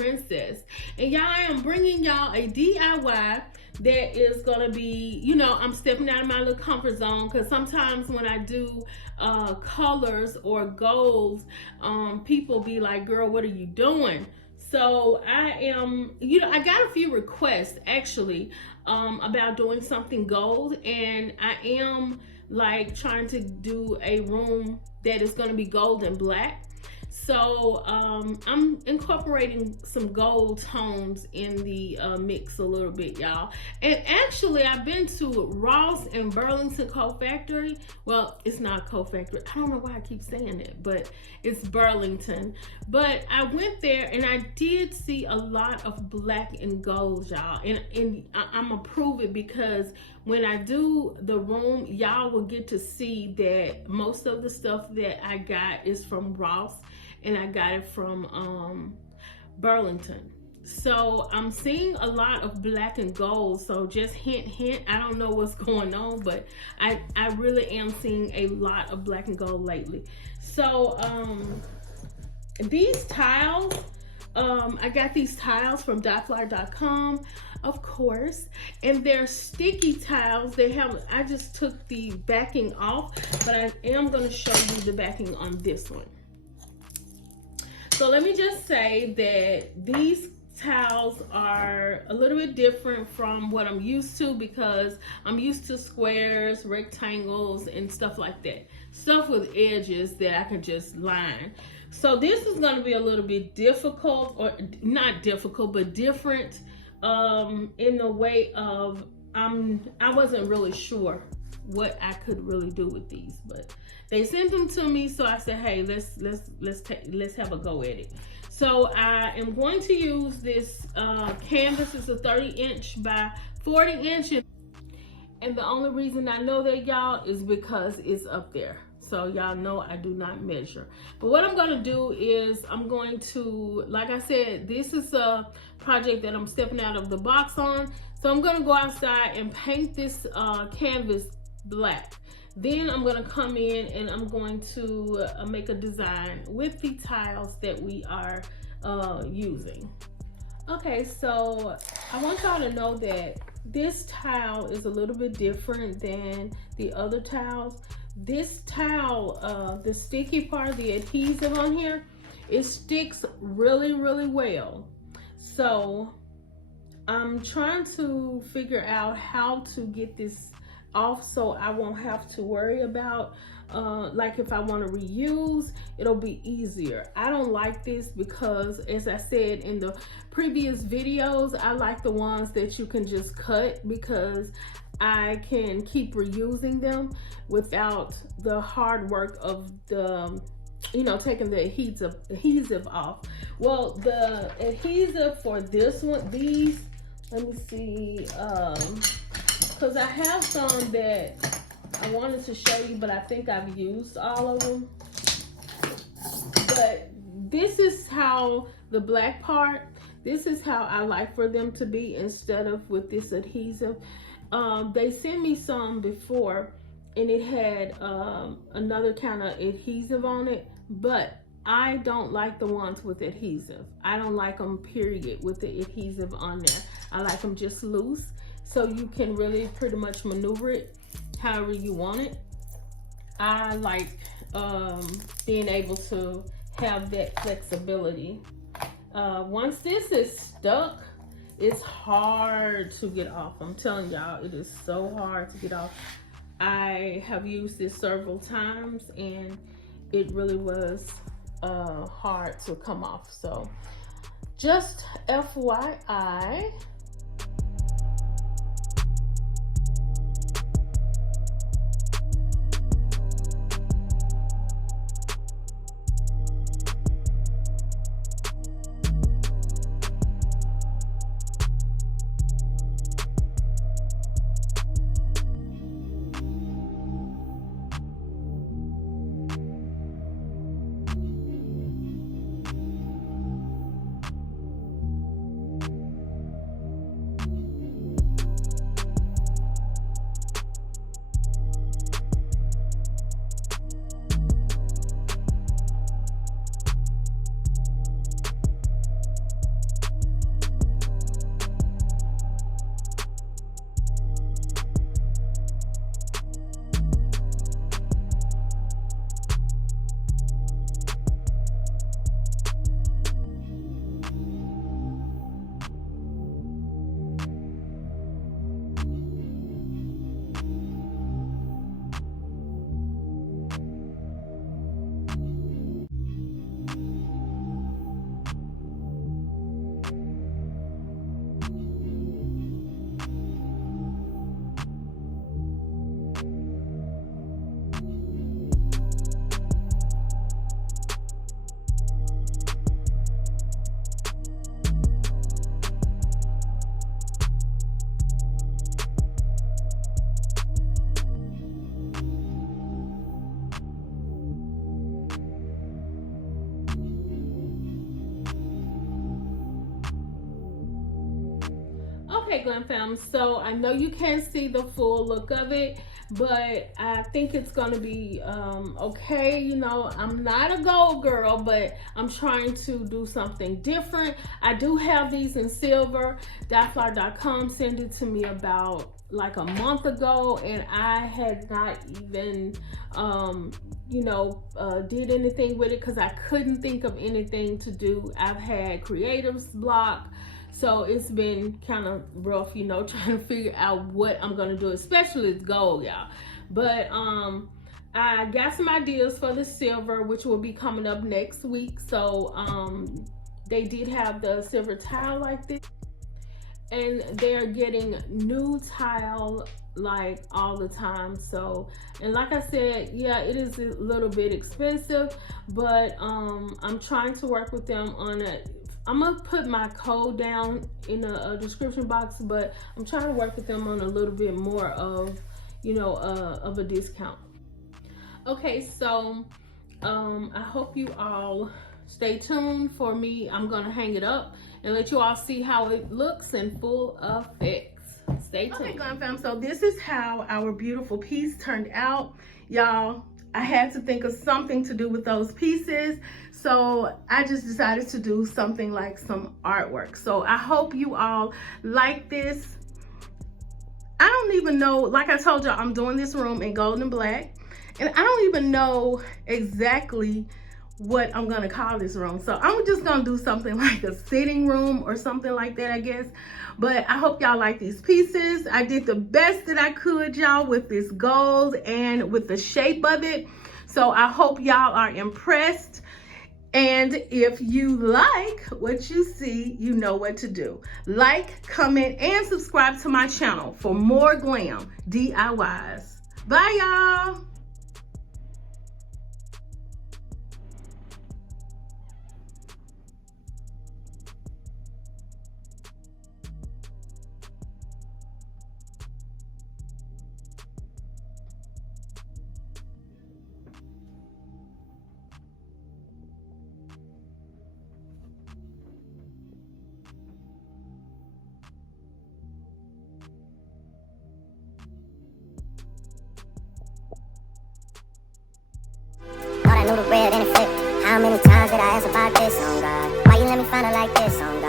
princess. And y'all, I am bringing y'all a DIY that is gonna be, you know, I'm stepping out of my little comfort zone, because sometimes when I do colors or golds, people be like, girl, what are you doing? So I am, you know, I got a few requests actually about doing something gold, and I am like trying to do a room that is going to be gold and black. So I'm incorporating some gold tones in the mix a little bit, y'all. And actually, I've been to Ross and Burlington Co-Factory. Well, it's not Co-Factory. I don't know why I keep saying it, but it's Burlington. But I went there and I did see a lot of black and gold, y'all. And I'm gonna prove it, because when I do the room, y'all will get to see that most of the stuff that I got is from Ross, and I got it from Burlington. So I'm seeing a lot of black and gold. So just hint, hint, I don't know what's going on, but I really am seeing a lot of black and gold lately. So these tiles, I got these tiles from Dotfly.com, of course, and they're sticky tiles. They have, I just took the backing off, but I am going to show you the backing on this one. So let me just say that these towels are a little bit different from what I'm used to, because I'm used to squares, rectangles, and stuff like that. Stuff with edges that I can just line. So this is going to be a little bit difficult, or not difficult, but different in the way of I wasn't really sure what I could really do with these, but they sent them to me, so I said, hey, let's have a go at it. So I am going to use this canvas. It's a 30-inch by 40-inch, and the only reason I know that, y'all, is because it's up there. So y'all know I do not measure. But what I'm gonna do is I'm going to, like I said, this is a project that I'm stepping out of the box on. So I'm gonna go outside and paint this canvas black. Then I'm gonna come in and I'm going to make a design with the tiles that we are using. Okay, so I want y'all to know that this tile is a little bit different than the other tiles. This towel, the sticky part, the adhesive on here, it sticks really, really well. So I'm trying to figure out how to get this off so I won't have to worry about like if I want to reuse, it'll be easier. I don't like this because, as I said in the previous videos, I like the ones that you can just cut, because I can keep reusing them without the hard work of the, you know, taking the adhesive off. Well, the adhesive for this one, these, let me see, because I have some that I wanted to show you, but I think I've used all of them. But this is how the black part, this is how I like for them to be instead of with this adhesive. They sent me some before and it had another kind of adhesive on it, but I don't like the ones with adhesive. I don't like them period with the adhesive on there. I like them just loose, so you can really pretty much maneuver it however you want it. I like being able to have that flexibility. Once this is stuck, it's hard to get off. I'm telling y'all, it is so hard to get off. I have used this several times and it really was hard to come off. So just FYI. Okay, Glam fam, so I know you can't see the full look of it, but I think it's gonna be okay. You know, I'm not a gold girl, but I'm trying to do something different. I do have these in silver. Dotflower.com sent it to me about like a month ago, and I had not even did anything with it because I couldn't think of anything to do. I've had creatives block. So it's been kind of rough, you know, trying to figure out what I'm gonna do, especially with gold, y'all. But I got some ideas for the silver, which will be coming up next week. So they did have the silver tile like this, and they're getting new tile like all the time. So, and like I said, yeah, it is a little bit expensive, but I'm trying to work with them on it. I'm gonna put my code down in a description box, but I'm trying to work with them on a little bit more of, of a discount. Okay, so I hope you all stay tuned for me. I'm gonna hang it up and let you all see how it looks in full effect. Stay tuned. Okay, Glam fam, so this is how our beautiful piece turned out. Y'all, I had to think of something to do with those pieces, so I just decided to do something like some artwork. So I hope you all like this. I don't even know, like I told y'all, I'm doing this room in gold and black, and I don't even know exactly what I'm gonna call this room. So I'm just gonna do something like a sitting room or something like that, I guess. But I hope y'all like these pieces. I did the best that I could, y'all, with this gold and with the shape of it. So I hope y'all are impressed. And if you like what you see, you know what to do. Like, comment, and subscribe to my channel for more glam DIYs. Bye, y'all. Thought I knew the red and it flipped. How many times did I ask about this? Oh God, why you let me find it like this? Oh